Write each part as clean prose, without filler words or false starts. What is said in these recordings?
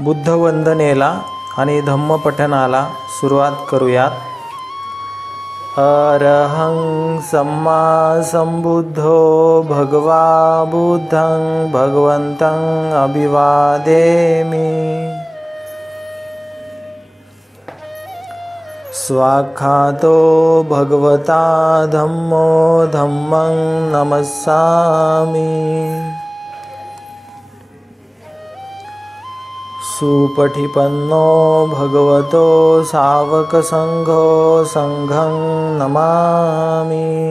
बुद्धवंदनेला आणि धम्मपठनाला सुरुवात करूयात. अरहं सम्मा संबुद्धो भगवा बुद्धं भगवन्तं अभिवादेमि. स्वाख्यातो भगवता धम्मो धम्मं नमस्सामि. सुपठिपन्नो भगवतो सावकसंघो संघं नमामि.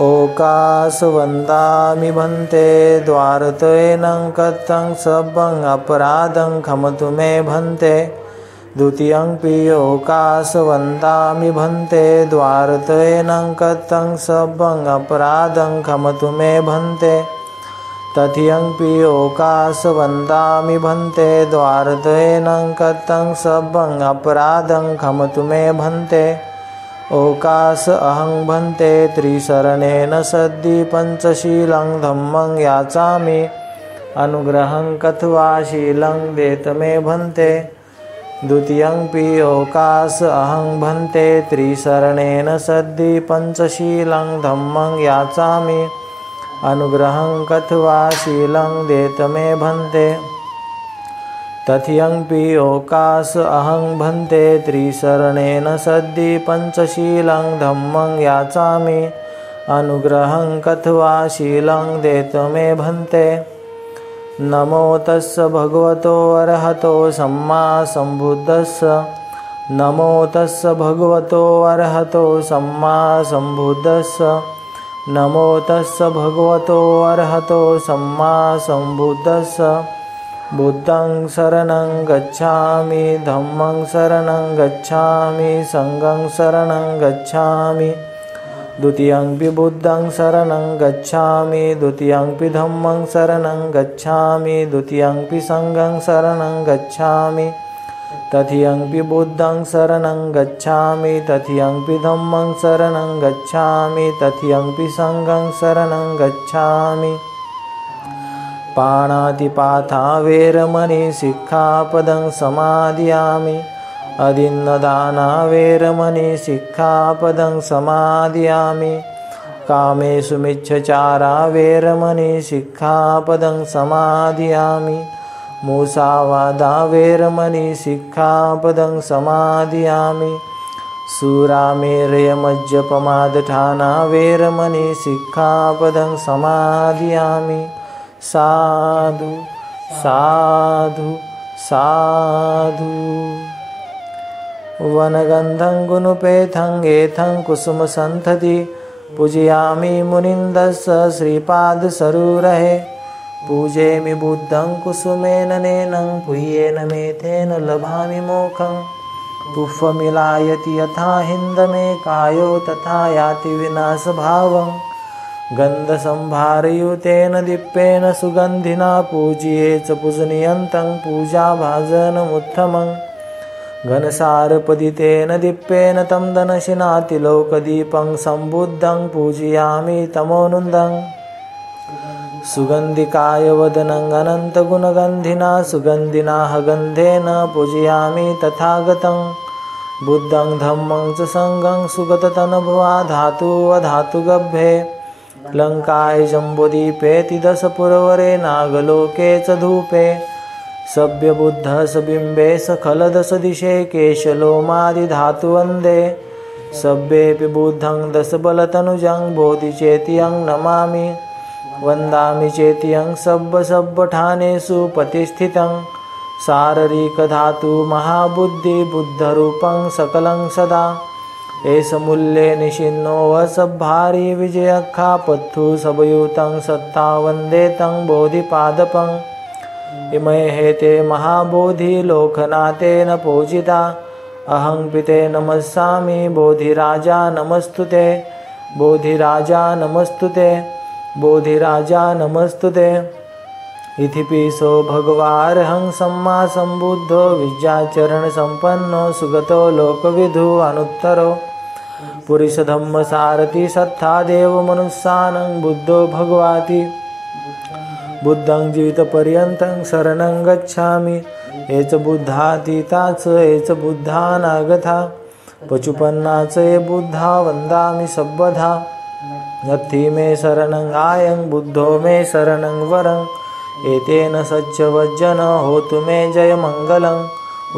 ओकासवन्दामि भन्ते द्वारतयेनं कथं सब्बं अपराधं खमतु मे भन्ते. द्वितीयंपि ओकासवन्दामि भन्ते द्वारतयेनं कथं सब्बं अपराधं खमतु मे भन्ते. तथियंपि ओकासवन्दामि भन्ते द्वारतयेनं कथं सब्बं अपराधं खमतु मे भन्ते. ओकास अहं भन्ते त्रिशरणेन सद्धि पंचशीलं धम्मं याचामि. अनुग्रहं कथवा शीलं देत मे भन्ते. द्वितीयंपि ओकास अहं भन्ते त्रिशरणेन सद्धि पंचशीलं धम्मं याचामि. अनुग्रहं कथवा शीलं देत मे भन्ते. तथियंपि ओकास अहं भन्ते त्रिशरणेन सद्धि पंचशीलं धम्मं याचामि. अनुग्रहं कथवा शीलं देत मे भन्ते. नमो तस्स भगवतो अरहतो सम्मा संबुद्धस्स. नमो तस्स भगवतो अरहतो सम्मा संबुद्धस्स. नमो तस्स भगवतो अरहतो सम्मा संबुद्धस्स. बुद्धं शरणं गच्छामि धम्मं शरणं गच्छामि संघं शरणं गच्छामि. द्वितीयंपि बुद्धं शरणं गच्छामि द्वितीयंपि धम्मं शरणं गच्छामि द्वितीयंपि संघं शरणं गच्छामि. तथियंपि बुद्धं शरणं गच्छामि तथियंपि धम्मं शरणं गच्छामि तथियंपि संघं शरणं गच्छामि. पाणातिपाता वेरमणि सिक्खापदं समादियामि. अदिन्नदाना वेरमणि सिक्खापदं समादियामि. कामेषु मिच्छचारा वेरमणि सिक्खापदं समादियामि. मुसावादा वेरमणि सिक्खापदं समादियामि. सुरामेरयमज्जपमादठाना वेरमणि सिक्खापदं समादियामि. साधु साधु साधु. वनगंधं गुणपेथं एथं कुसुमसंतति. पूजयामि मुनिन्दस्य श्रीपादसरोरहे. पूजेमि बुद्धं कुसुमेन नैनं पुह्येन मेथेन लभामि मोक्षं. पुष्पमिलायति यथा हिन्दमे कायो तथा याति विनाशभावं. गन्धसंभारयुतेन दीप्तेन सुगन्धिना पूज्ये च पूजनीयन्तं पूजाभाजनमुत्तमं. घनसारपदितेन दीप्तेन तं दनशिनातिलोकदीपं संबुद्धं पूजयामि तमोनुन्दं. सुगन्धिकाय वदनं अनन्तगुणगन्धिना सुगन्धिना गन्धेन पूजयामि तथागतं. बुद्धं धम्मं च संघं सुगततनभवा धातुवधातुगभ्ये. लंकाय जम्बुदीपेति दशपुरवरे नागलोके च धूपे. सभ्यबुद्धः सबिम्बे सखलदशदिशे केशलोमादिधातुवन्दे. सभ्येऽपि बुद्धं दशबलतनुजं बोधिचेत्यं नमामि. वन्दामि चेत्यं सब्बठानेषु प्रतिष्ठितं. शारीरिकधातु महाबुद्धि बुद्धरूपं सकलं सदा. एष मूल्ये निशिन्नो वसभारी विजयखापत्थु सबयुतं सत्ता वन्दे तं बोधिपादपं. इमे हेते महाबोधि लोकनाथेन पूजिता. अहं पिते नमस्सामि बोधिराजा नमस्तुते. बोधिराजा नमस्तुते. बोधिराजा नमस्तुते. इतिपिसो भगवार्हं सम्मा संबुद्धो विद्याचरण संपन्नो सुगतो लोकविदु अनुत्तरो. पुरुषधम्म सारथि सत्था देव मनुष्यानं बुद्धो भगवाति. बुद्धं जीवितपर्यन्तं शरणं गच्छामि हेच बुद्धातीताच हेच बुद्धानागता पचुपन्नाच हे बुद्धा वंदामि सब्बधा नत्थि मे शरणं आयं बुद्धो मे शरणं वरं एतेन सच्चवज्जन होतु मे जय मंगलं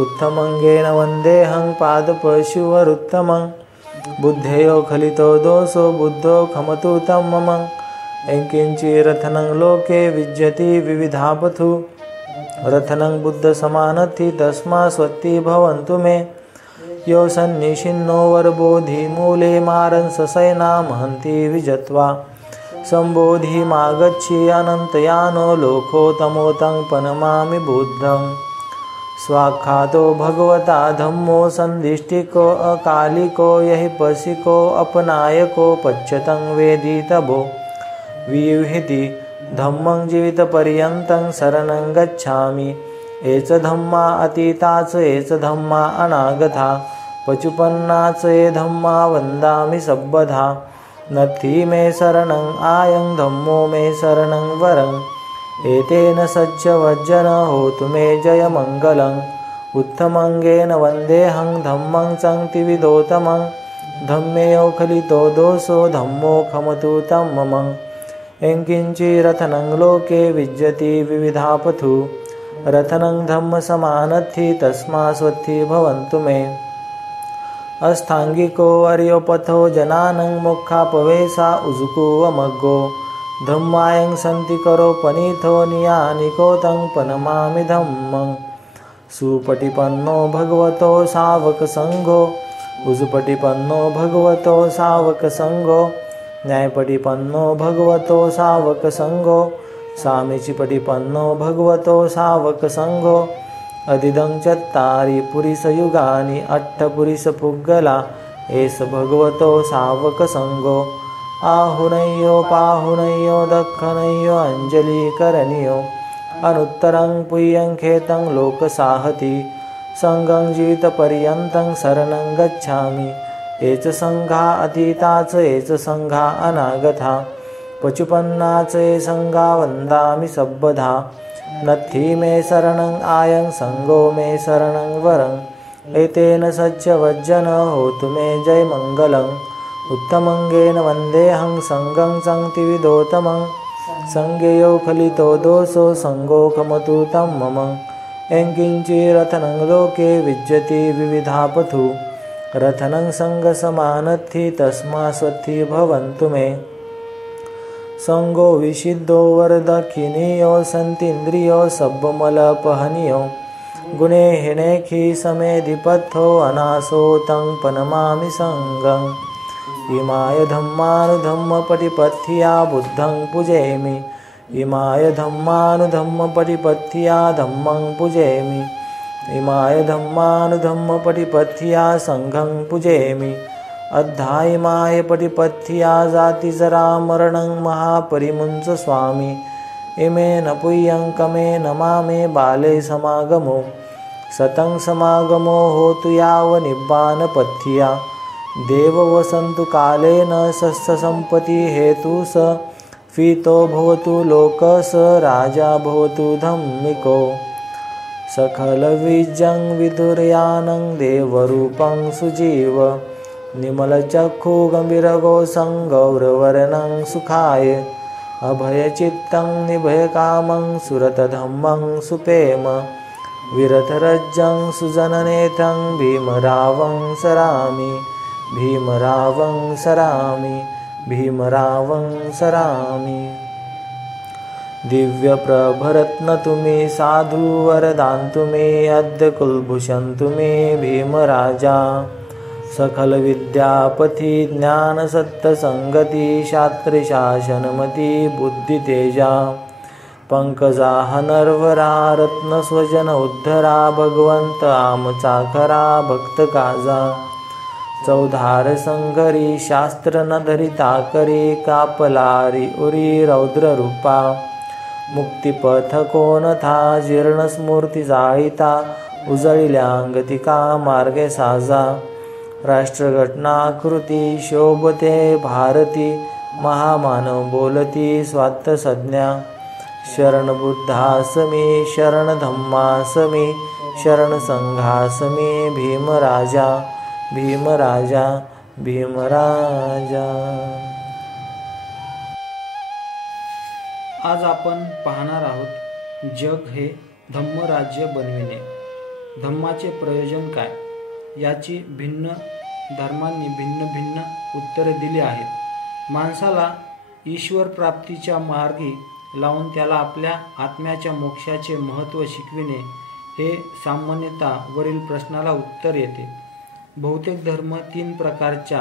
उत्तमंगेन वन्देऽहं पादपशुवरुत्तमं बुद्धेयो खलितो दोषो बुद्धो खमतु तं मम एंकिंचिरथनं लोके विज्यति विविधापथु रथनं बुद्ध समानथि तस्मा स्वत्ति भवन्तु मे यो सन्निशिन्नो वरबोधि मूले मारन् ससैना महन्ति विजत्वा सम्बोधिमागच्छि अनन्तयानो लोकोत्तमोतं पनमामि बुद्धं स्वाख्यातो भगवता धम्मो सन्दिष्टिको अकालिको यहि पशिको अपनायको पच्यतं वेदितभो वियुहिति धम्मं जीवितपर्यन्तं शरणं गच्छामि एच धम्मा अतीताच एच धम्मा अनागता पचुपन्नाच ये धम्मा वन्दामि सब्बधा नत्थि मे शरणं आयं धम्मो मे शरणं वरं एतेन सच्चवज्जन होतु मे जय मंगलं उत्तमंगेन वन्देऽहं धम्मं संक्तिविदोतमं धम्मेयो खलितो दोषो धम्मो खमतु तं मम एंकिंचिरथनं लोके विज्यति विविधापथु रथनं धम्म समानथि तस्मा स्वत्ति भवन्तु मे अस्थांगिको अर्योपथो जनानं मोक्षापवेशा उजुकुवमग्गो धम्मायं सन्ति करो पनीथो नियानिको तं पनमामि धम्मं सुपटिपन्नो भगवतो सावक संघो उजुपटिपन्नो भगवतो सावक संघो न्यायपटिपन्नो भगवतो सावक संघो सामीचिपटिपन्नो भगवतो सावक संघो अधिदं चत्तारि पुरिसयुगानि अट्ठपुरिसपुग्गला एष भगवतो सावक संघो आहुनय्यो पाहुनय्यो दक्षिणय्यो अंजलिकरणियो अनुत्तरं पुय्यं खेतं लोकसाहति संघं जीवितपर्यन्तं शरणं गच्छामि एच संघा अतीताच एच संघा अनागता पचुपन्नाच ये संघा वन्दामि सब्बधा नत्थि मे शरणं आयं संघो मे शरणं वरं एतेन सच्चवज्जन होतु मे जय मंगलं उत्तमंगेन वन्देऽहं संघं संक्तिविदोतमं संज्ञेयो खलितो दोषो संघो खमतु तं मम एंकिंचिरथनं लोके विज्यति विविधापथु रथनं संघसमानथि तस्मा स्वत्ति भवन्तु मे संगो विशिद्धो वरदक्षिणीयो सन्तीन्द्रियो सब्बमलपहनियो गुणे हिणेखि समेधिपथो अनासो तं पनमामि संगं इमाय धम्मानुधम्मपटिपथ्या बुद्धं पूजयामि इमाय धम्मानुधम्मपटिपथ्या धम्मं पूजयामि इमाय धम्मानुधम्मपटिपथ्या संघं पूजयामि अद्धायिमाय पटिपथ्या जातिजरा मरणं महापरिमुञ्च स्वामी इमेन पुय्यं कमे नमामे बाले समागमो सतं समागमो होतु यावनिब्बानपथ्या देव वसन्तु कालेन सस्यसम्पत्ति हेतु स फीतो भवतु लोक स राजा भवतु धम्मिको सकलविजं विदुर्यानं देवरूपं सुजीव निमलचक्षु गम्भीरगोसं गौरवर्णं सुखाय अभयचित्तं निभयकामं सुरतधम्मं सुपेम विरथरज्जं सुजननेत्रं भीमरावं सरामि भीमरावं सरामि भीमरावं सरामि दिव्यप्रभरत्नतु मे साधु वरदान्तु मे अद्य कुलभूषन्तु मे भीमराजा सकल विद्यापति ज्ञान सत्संगति शास्त्र शासनमति बुद्धि तेजा पंकजा नरवरा रत्न स्वजन उद्धरा भगवंत आमचाखरा भक्त काजा चौधार संघरी शास्त्र न धरिता करी कापलारी उरी रौद्र रूपा मुक्तिपथ कोण था जीर्ण स्मूर्ती जाळीता उजळिल्यांगतिका मार्गे साजा राष्ट्रघटनाकृती शोभते भारती महामानव बोलती स्वात्त संज्ञा शरणबुद्धासमे शरणधम्मासमे शरणसंघासमे भीमराजा भीमराजा भीमराजा। आज आपण पाहणार आहोत जग हे धम्मराज्य बनविणे। धम्माचे प्रयोजन काय याची भिन्न धर्मांनी भिन्न भिन्न उत्तरे दिली आहेत। माणसाला ईश्वर प्राप्तीच्या मार्गी लावून त्याला आपल्या आत्म्याच्या मोक्षाचे महत्त्व शिकविणे हे सामान्यतः वरील प्रश्नाला उत्तर येते। बहुतेक धर्म 3 प्रकारच्या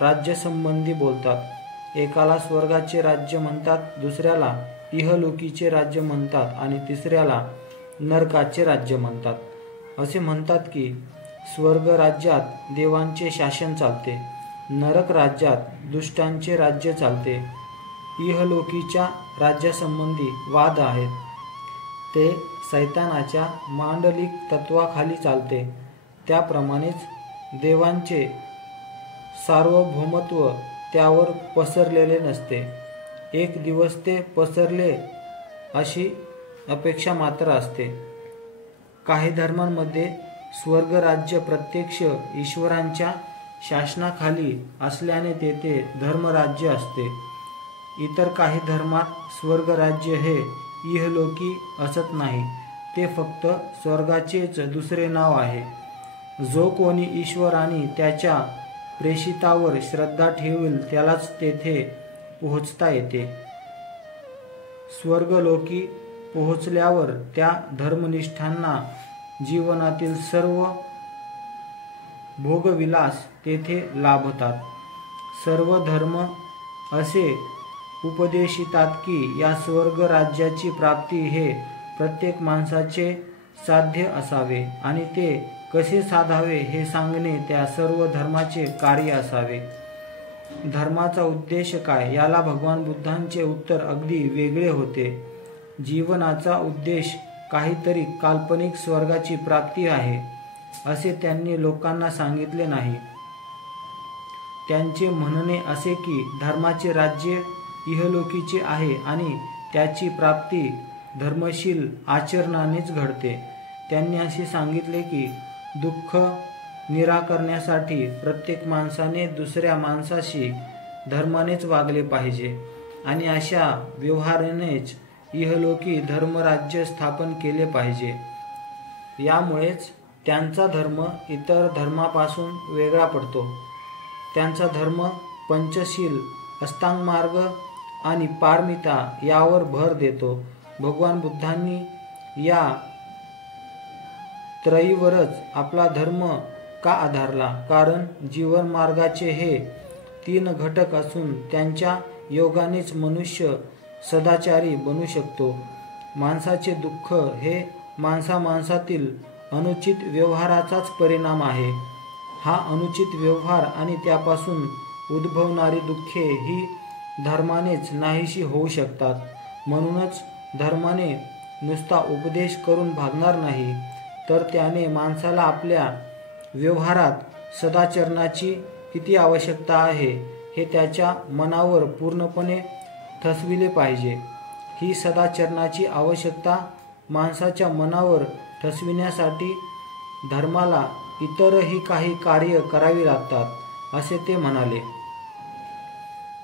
राज्यसंबंधी बोलतात। एकाला स्वर्गाचे राज्य म्हणतात, दुसऱ्याला इहलोकीचे राज्य म्हणतात आणि तिसऱ्याला नरकाचे राज्य म्हणतात। असे म्हणतात की स्वर्ग राज्यात देवांचे शासन चालते, नरक राज्यात दुष्टांचे राज्य चालते। इहलोकीच्या राज्यासंबंधी वाद आहेत, ते सैतानाच्या मांडलिक तत्वाखाली चालते। त्याप्रमाणेच देवांचे सार्वभौमत्व त्यावर पसरलेले नसते, एक दिवस ते पसरले अशी अपेक्षा मात्र असते। काही धर्मांमध्ये स्वर्ग राज्य प्रत्यक्ष ईश्वरांच्या शासनाखाली असल्याने तेथे धर्मराज्य असते। इतर काही धर्मात स्वर्ग राज्य हे इहलोकी असत नाही, ते फक्त स्वर्गाचेच दुसरे नाव आहे। जो कोणी ईश्वर आणि त्याच्या प्रेषितावर श्रद्धा ठेवेल त्यालाच तेथे पोहोचता येते। स्वर्गलोकी पोहोचल्यावर त्या धर्मनिष्ठांना जीवनातील सर्व भोगविलास तेथे लाभतात। सर्व धर्म असे उपदेशितात की या स्वर्ग राज्याची प्राप्ती हे प्रत्येक माणसाचे साध्य असावे आणि ते कसे साधावे हे सांगणे त्या सर्व धर्माचे कार्य असावे। धर्माचा उद्देश काय याला भगवान बुद्धांचे उत्तर अगदी वेगळे होते। जीवनाचा उद्देश काहीतरी काल्पनिक स्वर्गाची प्राप्ती आहे असे त्यांनी लोकांना सांगितले नाही। त्यांचे म्हणणे असे की धर्माचे राज्य इहलोकीचे आहे आणि त्याची प्राप्ती धर्मशील आचरणानेच घडते। त्यांनी असे सांगितले की दुःख निराकरण्यासाठी प्रत्येक माणसाने दुसऱ्या माणसाशी धर्मानेच वागले पाहिजे आणि अशा व्यवहारानेच इहलोकी धर्मराज्य स्थापन केले पाहिजे। यामुळेच त्यांचा धर्म इतर धर्मापासून वेगळा पडतो। त्यांचा धर्म पंचशील, अष्टांगमार्ग आणि पारमिता यावर भर देतो। भगवान बुद्धांनी या त्रयीवरच आपला धर्म का आधारला? कारण जीवन मार्गाचे हे 3 घटक असून त्यांच्या योगानेच मनुष्य सदाचारी बनू शकतो। माणसाचे दुःख हे माणसातील अनुचित व्यवहाराचाच परिणाम आहे। हा अनुचित व्यवहार आणि त्यापासून उद्भवणारी दुःखे ही धर्मानेच नाहीशी होऊ शकतात। म्हणूनच धर्माने नुसता उपदेश करून भागणार नाही, तर त्याने माणसाला आपल्या व्यवहारात सदाचरणाची किती आवश्यकता आहे हे त्याच्या मनावर पूर्णपणे ठसविले पाहिजे। ही सदाचरणाची आवश्यकता माणसाच्या मनावर ठसविण्यासाठी धर्माला इतरही काही कार्य करावी लागतात असे ते म्हणाले।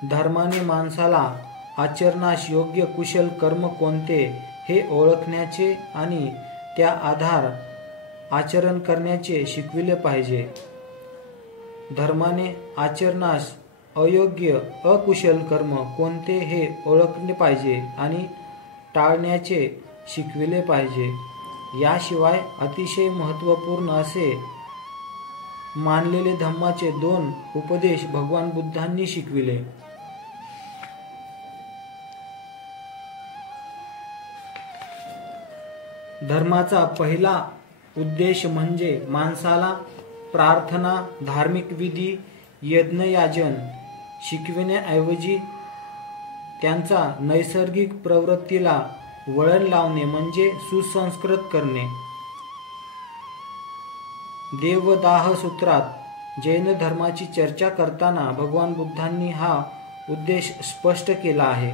धर्माने माणसाला आचरणास योग्य कुशल कर्म कोणते हे ओळखण्याचे आणि त्या आधार आचरण करण्याचे शिकविले पाहिजे। धर्माने आचरणास अयोग्य अकुशल कर्म कोणते हे ओळखले पाहिजे आणि टाळण्याचे शिकविले पाहिजे। याशिवाय अतिशय महत्त्वपूर्ण असे मानलेले धम्माचे 2 उपदेश भगवान बुद्धांनी शिकविले। धर्माचा पहिला उद्देश म्हणजे माणसाला प्रार्थना, धार्मिक विधी, यज्ञयाजन शिकविण्याऐवजी त्यांचा नैसर्गिक प्रवृत्तीला वळण लावणे म्हणजे सुसंस्कृत करणे। देवदाह सूत्रात जैन धर्माची चर्चा करताना भगवान बुद्धांनी हा उद्देश स्पष्ट केला आहे।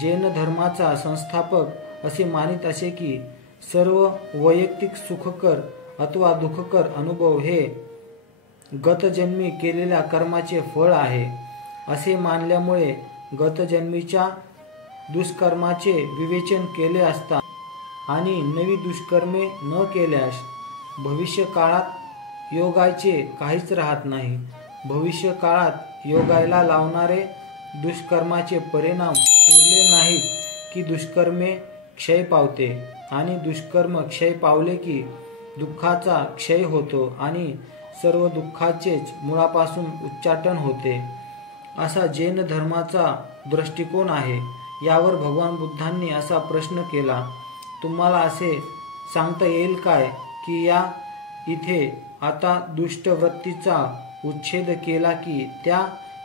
जैन धर्माचा संस्थापक असे मानित असे की सर्व वैयक्तिक सुखकर अथवा दुःखकर अनुभव हे गतजन्मी केलेल्या कर्माचे फळ आहे असे मानल्यामुळे गतजन्मीच्या दुष्कर्माचे विवेचन केले असता आणि नवी दुष्कर्मे न केल्यास भविष्य काळात योगाचे काहीच राहत नाही. भविष्य काळात योगायला लावणारे दुष्कर्माचे परिणाम उरले नाहीत की दुष्कर्मे क्षय पावते आणि दुष्कर्म क्षय पावले की दुःखाचा क्षय होतो आणि सर्व दुःखाचेच मुळापासून उच्चाटन होते. असा जैन धर्माचा दृष्टिकोन आहे. यावर भगवान बुद्धांनी असा प्रश्न केला, तुम्हाला असे सांगता येईल काय की या इथे आता दुष्ट वृत्तीचा उच्छेद केला की त्या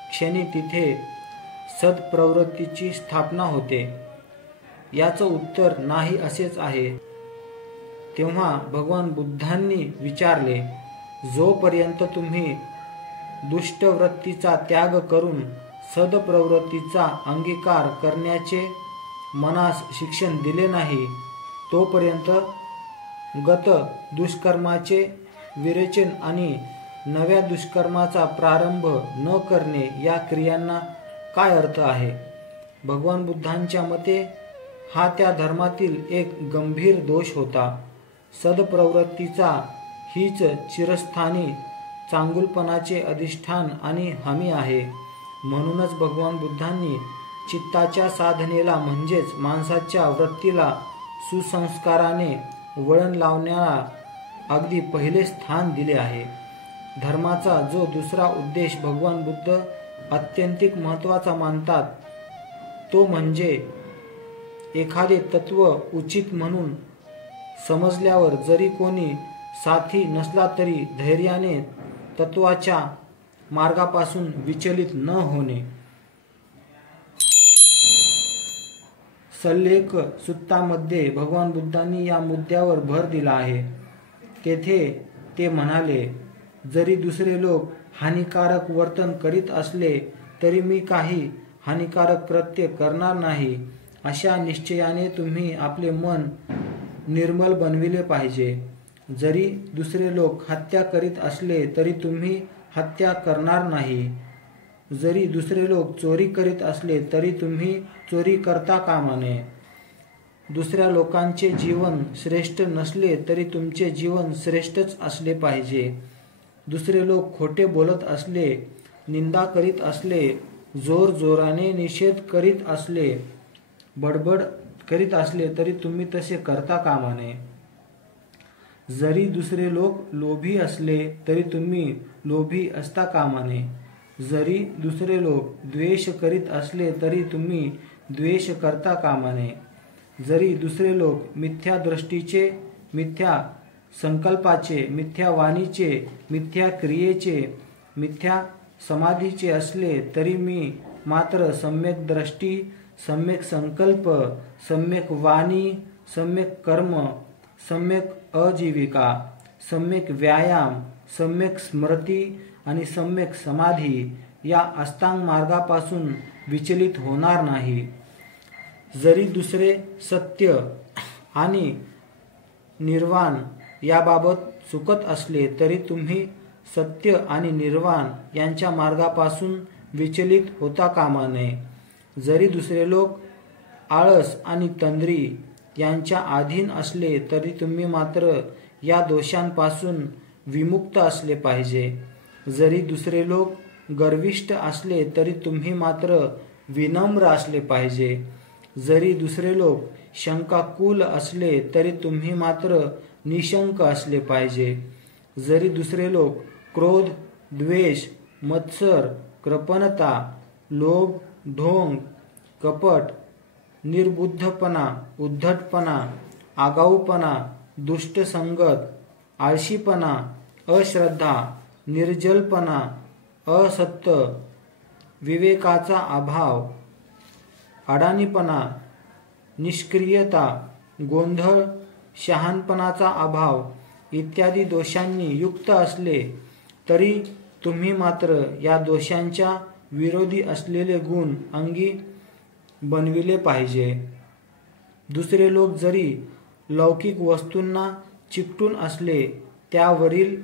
क्षणी तिथे सत्प्रवृत्तीची स्थापना होते? याचं उत्तर नाही असेच आहे. तेव्हा भगवान बुद्धांनी विचारले, जोपर्यंत तुम्ही दुष्टवृत्तीचा त्याग करून सदप्रवृत्तीचा अंगीकार करण्याचे मनास शिक्षण दिले नाही तोपर्यंत गत दुष्कर्माचे विरेचन आणि नव्या दुष्कर्माचा प्रारंभ न करणे या क्रियांना काय अर्थ आहे? भगवान बुद्धांच्या मते हा त्या धर्मातील एक गंभीर दोष होता. सदप्रवृत्तीचा हीच चिरस्थानी चांगुलपणाचे अधिष्ठान आणि हमी आहे. म्हणूनच भगवान बुद्धांनी चित्ताच्या साधनेला म्हणजेच माणसाच्या वृत्तीला सुसंस्काराने वळण लावण्याला अगदी पहिले स्थान दिले आहे. धर्माचा जो दुसरा उद्देश भगवान बुद्ध अत्यंतिक महत्त्वाचा मानतात तो म्हणजे एखादे तत्व उचित म्हणून समजल्यावर जरी कोणी साथी नसला तरी धैर्याने तत्वाच्या मार्गापासून विचलित न होणे. सल्लेख सुत्तामध्ये भगवान बुद्धांनी या मुद्द्यावर भर दिला आहे. तेथे ते म्हणाले, जरी दुसरे लोक हानिकारक वर्तन करीत असले तरी मी काही हानिकारक कृत्य करणार नाही. अशा निश्चयाने तुम्ही आपले मन निर्मल बनविले पाहिजे. जरी दुसरे लोक हत्या करीत असले तरी तुम्ही हत्या करणार नाही. जरी दुसरे लोक चोरी करीत असले तरी तुम्ही चोरी करता कामा नये. दुसऱ्या लोकांचे जीवन श्रेष्ठ नसले तरी तुमचे जीवन श्रेष्ठच असले पाहिजे. दुसरे लोक खोटे बोलत असले, निंदा करीत असले, जोर जोराने निषेध करीत असले, बडबड करीत असले तरी तुम्ही तसे करता कामा नये. जरी दुसरे लोक लोभी असले तरी तुम्ही लोभी असता कामा नये. जरी दुसरे लोक द्वेष करीत असले तरी तुम्ही द्वेष करता कामा नये. जरी दुसरे लोक मिथ्या दृष्टीचे, मिथ्या संकल्पाचे, मिथ्या वाणीचे, मिथ्या क्रियेचे, मिथ्या समाधीचे असले तरी मी मात्र सम्यक दृष्टी, सम्यक संकल्प, सम्यक वाणी, सम्यक कर्म, सम्यक आजीविका, सम्यक व्यायाम, सम्यक स्मृती आणि सम्यक समाधी या अष्टांग मार्गापासून विचलित होणार नाही. जरी दुसरे सत्य आणि निर्वाण याबाबत चुकत असले तरी तुम्ही सत्य आणि निर्वाण यांच्या मार्गापासून विचलित होता कामा नये. जरी दुसरे लोक आळस आणि तंद्री यांच्या अधीन असले तरी तुम्ही मात्र या दोषांपासून विमुक्त असले पाहिजे. जरी दुसरे लोक गर्विष्ठ असले तरी तुम्ही मात्र विनम्र असले पाहिजे. जरी दुसरे लोक शंकाकुल असले तरी तुम्ही मात्र निशंक असले पाहिजे. जरी दुसरे लोक क्रोध, द्वेष, मत्सर, कृपणता, लोभ, ढोंग, कपट, निर्बुद्धपणा, उद्धटपणा, आगाऊपणा, दुष्ट संगत, आळशीपणा, अश्रद्धा, निर्जलपणा, असत्य, विवेकाचा अभाव, अडाणीपणा, निष्क्रियता, गोंधळ, शहाणपणाचा अभाव इत्यादी दोषांनी युक्त असले तरी तुम्ही मात्र या दोषांच्या विरोधी असलेले गुण अंगी बनविले पाहिजे. दुसरे लोक जरी लौकिक वस्तूंना चिकटून असले, त्यावरील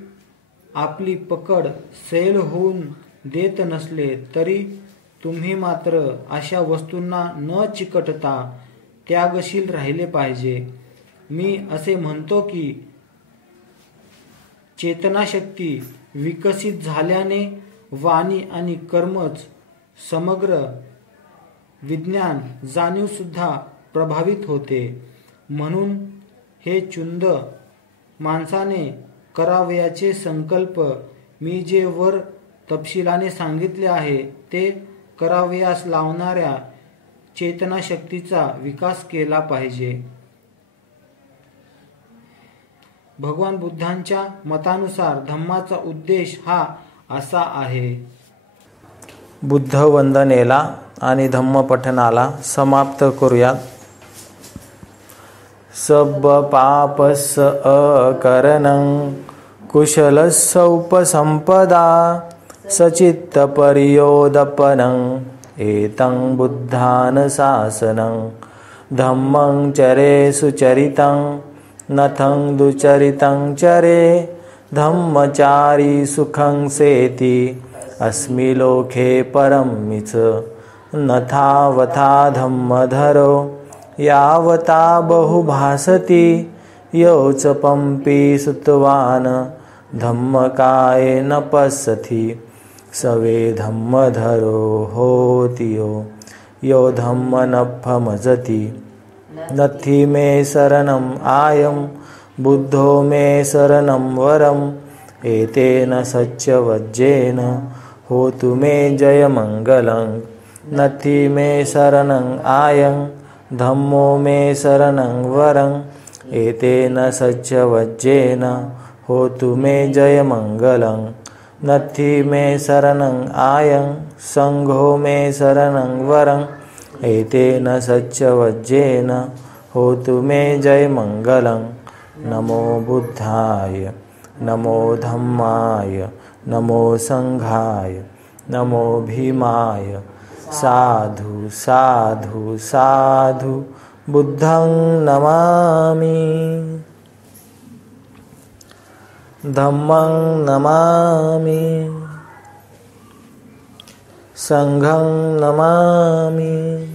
आपली पकड सैल होऊन देत नसले, तरी तुम्ही मात्र अशा वस्तूंना न चिकटता त्यागशील राहिले पाहिजे. मी असे म्हणतो की चेतनाशक्ती विकसित झाल्याने वाणी आणि कर्मच समग्र विज्ञान जाणीव सुद्धा प्रभावित होते. म्हणून हे चुंद माणसाने करावयाचे संकल्प मी जे वर तपशिलाने सांगितले आहे ते करावयास लावणाऱ्या चेतनाशक्तीचा विकास केला पाहिजे. भगवान बुद्धांच्या मतानुसार धम्माचा उद्देश हा असा आहे. बुद्ध वंदनेला आणि धम्म पठनाला समाप्त करूयात. सब पापस अकरणं कुशलस्य उपसंपदा सचित्त परियोदपनं एतं बुद्धानुशासनं धम्मं चरे सुचरितं नथं दुचरितं चरे धम्मचारी सुखं सेति अस्मि लोके परमिच नथावथा धम्मधरो यावता बहुभासति योच पंपी सुतवान धम्मकाये न पश्यति सवे धम्मधरो होति यो धम्म न भजति नथि मे शरणम आयम बुद्धो मे शरणम वरम एतेन सच्चवज्जेन होतु मे जयमंगलं नथि मे शरणं आयं धम्मो मे शरणं वरं एतेन सच्चवज्जेन होतु मे जयमंगलं नथि मे शरणं आयं संघो मे शरणं वरं एतेन सच्चवज्जेन होतु मे जयमंगलं. नमो बुद्धाय, नमो धम्माय, नमो संघाय, नमो भीमाय. साधु साधु साधु बुद्धं नमामि, धम्मं नमामि, संघं नमामि.